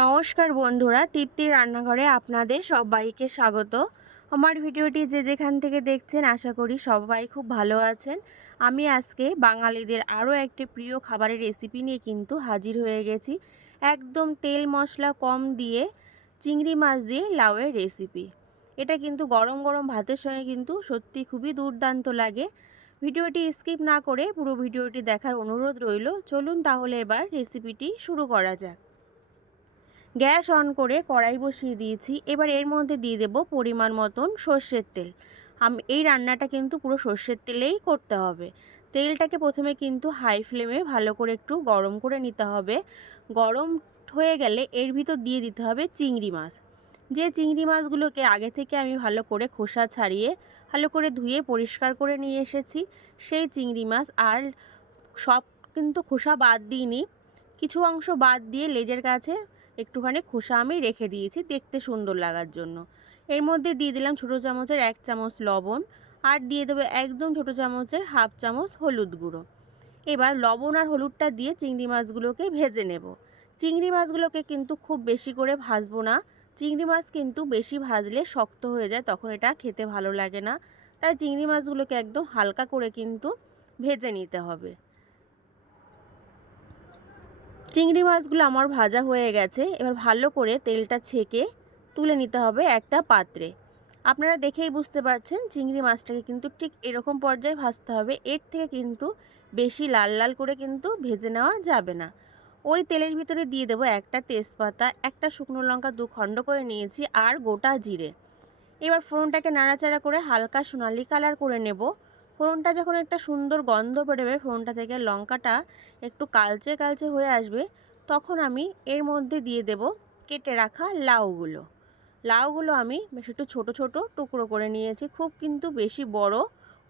নমস্কার বন্ধুরা, তৃপ্তির রান্নাঘরে আপনাদের সবাইকে স্বাগত। আমার ভিডিওটি যে যেখান থেকে দেখছেন আশা করি সবাই খুব ভালো আছেন। আমি আজকে বাঙালিদের আরও একটি প্রিয় খাবারের রেসিপি নিয়ে কিন্তু হাজির হয়ে গেছি। একদম তেল মশলা কম দিয়ে চিংড়ি মাছ দিয়ে লাউয়ের রেসিপি। এটা কিন্তু গরম গরম ভাতের সঙ্গে কিন্তু সত্যি খুবই দুর্দান্ত লাগে। ভিডিওটি স্কিপ না করে পুরো ভিডিওটি দেখার অনুরোধ রইল। চলুন তাহলে এবার রেসিপিটি শুরু করা যাক। গ্যাস অন করে কড়াই বসিয়ে দিয়েছি। এবার এর মধ্যে দিয়ে দেব পরিমাণ মতন সর্ষের তেল। এই রান্নাটা কিন্তু পুরো সর্ষের তেলেই করতে হবে। তেলটাকে প্রথমে কিন্তু হাই ফ্লেমে ভালো করে একটু গরম করে নিতে হবে। গরম হয়ে গেলে এর ভিতর দিয়ে দিতে হবে চিংড়ি মাছ। যে চিংড়ি মাছগুলোকে আগে থেকে আমি ভালো করে খোসা ছাড়িয়ে ভালো করে ধুয়ে পরিষ্কার করে নিয়ে এসেছি, সেই চিংড়ি মাছ। আর সব কিন্তু খোসা বাদ দিইনি, কিছু অংশ বাদ দিয়ে লেজের কাছে একটুখানি খোসা আমি রেখে দিয়েছি দেখতে সুন্দর লাগার জন্য। এর মধ্যে দিয়ে দিলাম ছোটো চামচের 1 চামচ লবণ, আর দিয়ে দেবো একদম ছোটো চামচের 1/2 চামচ হলুদ গুঁড়ো। এবার লবণ আর হলুদটা দিয়ে চিংড়ি মাছগুলোকে ভেজে নেব। চিংড়ি মাছগুলোকে কিন্তু খুব বেশি করে ভাজবো না। চিংড়ি মাছ কিন্তু বেশি ভাজলে শক্ত হয়ে যায়, তখন এটা খেতে ভালো লাগে না। তাই চিংড়ি মাছগুলোকে একদম হালকা করে কিন্তু ভেজে নিতে হবে। চিংড়ি মাছগুলো আমার ভাজা হয়ে গেছে। এবার ভালো করে তেলটা ছেঁকে তুলে নিতে হবে একটা পাত্রে। আপনারা দেখেই বুঝতে পারছেন চিংড়ি মাছটাকে কিন্তু ঠিক এরকম পর্যায়ে ভাজতে হবে। এর থেকে কিন্তু বেশি লাল লাল করে কিন্তু ভেজে নেওয়া যাবে না। ওই তেলের ভিতরে দিয়ে দেবো একটা তেজপাতা, একটা শুকনো লঙ্কা 2 খণ্ড করে নিয়েছি, আর গোটা জিরে। এবার ফোড়নটাকে নাড়াচাড়া করে হালকা সোনালি কালার করে নেব। ফোড়নটা যখন একটা সুন্দর গন্ধ বেরোবে, ফোড়নটা থেকে লঙ্কাটা একটু কালচে কালচে হয়ে আসবে, তখন আমি এর মধ্যে দিয়ে দেব কেটে রাখা লাউগুলো। লাউগুলো আমি বেশ একটু ছোট ছোট টুকরো করে নিয়েছি, খুব কিন্তু বেশি বড়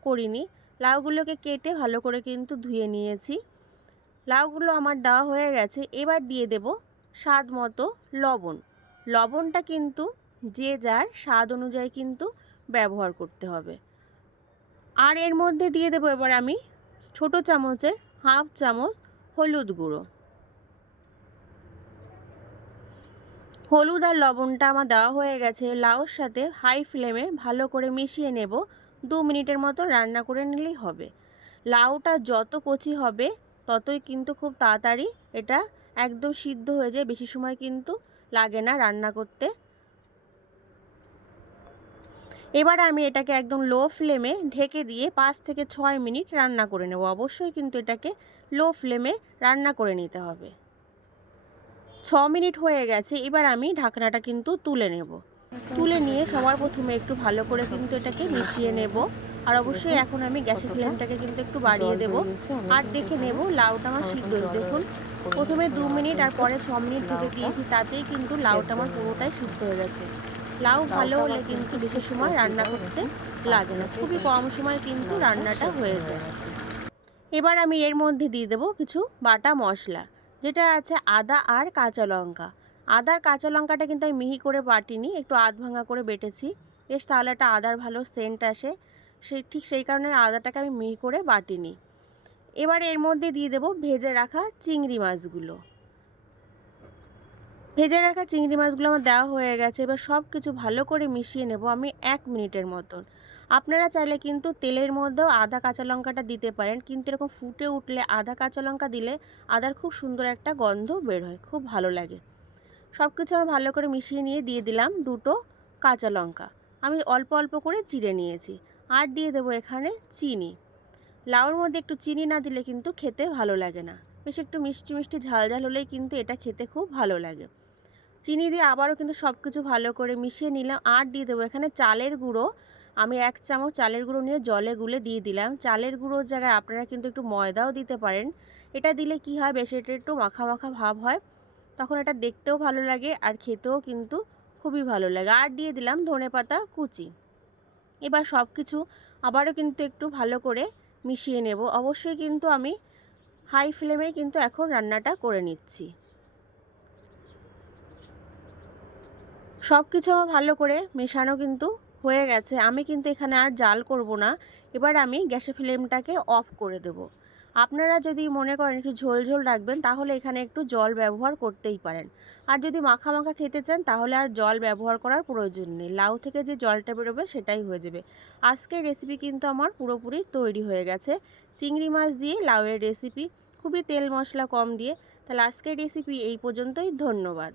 করিনি। লাউগুলোকে কেটে ভালো করে কিন্তু ধুয়ে নিয়েছি। লাউগুলো আমার দেওয়া হয়ে গেছে। এবার দিয়ে দেব স্বাদ মতো লবণ। লবণটা কিন্তু যে যার স্বাদ অনুযায়ী কিন্তু ব্যবহার করতে হবে। আর এর মধ্যে দিয়ে দেবো এবার আমি ছোটো চামচের 1/2 চামচ হলুদ গুঁড়ো। হলুদ আর লবণটা আমার দেওয়া হয়ে গেছে। লাউর সাথে হাই ফ্লেমে ভালো করে মিশিয়ে নেব। 2 মিনিটের মতো রান্না করে নিলেই হবে। লাউটা যত কচি হবে ততই কিন্তু খুব তাড়াতাড়ি এটা একদম সিদ্ধ হয়ে যায়, বেশি সময় কিন্তু লাগে না রান্না করতে। এবার আমি এটাকে একদম লো ফ্লেমে ঢেকে দিয়ে 5 থেকে 6 মিনিট রান্না করে নেব। অবশ্যই কিন্তু এটাকে লো ফ্লেমে রান্না করে নিতে হবে। 6 মিনিট হয়ে গেছে। এবার আমি ঢাকনাটা কিন্তু তুলে নেব। তুলে নিয়ে সবার প্রথমে একটু ভালো করে কিন্তু এটাকে মিশিয়ে নেব। আর অবশ্যই এখন আমি গ্যাসের ফ্লেমটাকে কিন্তু একটু বাড়িয়ে দেব। আর দেখে নেব লাউটা আমার সিদ্ধ। দেখুন, প্রথমে 2 মিনিট আর পরে 6 মিনিট ঢেকে দিয়েছি, তাতেই কিন্তু লাউটা আমার পুরোটাই সিদ্ধ হয়ে গেছে। লাউ ভালো হলে কিন্তু বেশি সময় রান্না করতে লাগে না, খুবই কম সময় কিন্তু রান্নাটা হয়ে যায়। এবার আমি এর মধ্যে দিয়ে দেবো কিছু বাটা মশলা, যেটা আছে আদা আর কাঁচা লঙ্কা। আদার কাঁচা লঙ্কাটা কিন্তু আমি মিহি করে বাটিনি, একটু আধ ভাঙা করে বেটেছি। বেশ তাহলে একটা আদার ভালো সেন্ট আসে, সেই কারণে আদাটাকে আমি মিহি করে বাটিনি। এবার এর মধ্যে দিয়ে দেবো ভেজে রাখা চিংড়ি মাছগুলো। ভেজে রাখা চিংড়ি মাছগুলো আমার দেওয়া হয়ে গেছে। এবার সব কিছু ভালো করে মিশিয়ে নেব আমি 1 মিনিটের মতন। আপনারা চাইলে কিন্তু তেলের মধ্যেও আদা কাঁচা লঙ্কাটা দিতে পারেন, কিন্তু এরকম ফুটে উঠলে আদা কাঁচা লঙ্কা দিলে আদার খুব সুন্দর একটা গন্ধ বের হয়, খুব ভালো লাগে। সব কিছু আমি ভালো করে মিশিয়ে নিয়ে দিয়ে দিলাম 2টো কাঁচা লঙ্কা। আমি অল্প অল্প করে চিড়ে নিয়েছি। আর দিয়ে দেবো এখানে চিনি। লাউর মধ্যে একটু চিনি না দিলে কিন্তু খেতে ভালো লাগে না। বেশ একটু মিষ্টি মিষ্টি ঝাল ঝাল হলেই কিন্তু এটা খেতে খুব ভালো লাগে। চিনি দিয়ে আবারও কিন্তু সব কিছু ভালো করে মিশিয়ে নিলাম। আর দিয়ে দেবো এখানে চালের গুঁড়ো। আমি 1 চামচ চালের গুঁড়ো নিয়ে জলে গুলে দিয়ে দিলাম। চালের গুঁড়োর জায়গায় আপনারা কিন্তু একটু ময়দাও দিতে পারেন। এটা দিলে কি হয়, বেশ এটা একটু মাখা মাখা ভাব হয়, তখন এটা দেখতেও ভালো লাগে আর খেতেও কিন্তু খুবই ভালো লাগে। আর দিয়ে দিলাম ধনেপাতা কুচি। এবার সব কিছু আবারও কিন্তু একটু ভালো করে মিশিয়ে নেব। অবশ্যই কিন্তু আমি হাই ফ্লেমে কিন্তু এখন রান্নাটা করে নিচ্ছি। সব কিছু আমার ভালো করে মেশানো কিন্তু হয়ে গেছে। আমি কিন্তু এখানে আর জাল করব না। এবার আমি গ্যাসের ফ্লেমটাকে অফ করে দেব। আপনারা যদি মনে করেন একটু ঝোল ঝোল রাখবেন তাহলে এখানে একটু জল ব্যবহার করতেই পারেন। আর যদি মাখা মাখা খেতে চান তাহলে আর জল ব্যবহার করার প্রয়োজন নেই, লাউ থেকে যে জলটা বেরোবে সেটাই হয়ে যাবে। আজকের রেসিপি কিন্তু আমার পুরোপুরি তৈরি হয়ে গেছে, চিংড়ি মাছ দিয়ে লাউয়ের রেসিপি, খুবই তেল মশলা কম দিয়ে। তাহলে আজকের রেসিপি এই পর্যন্তই, ধন্যবাদ।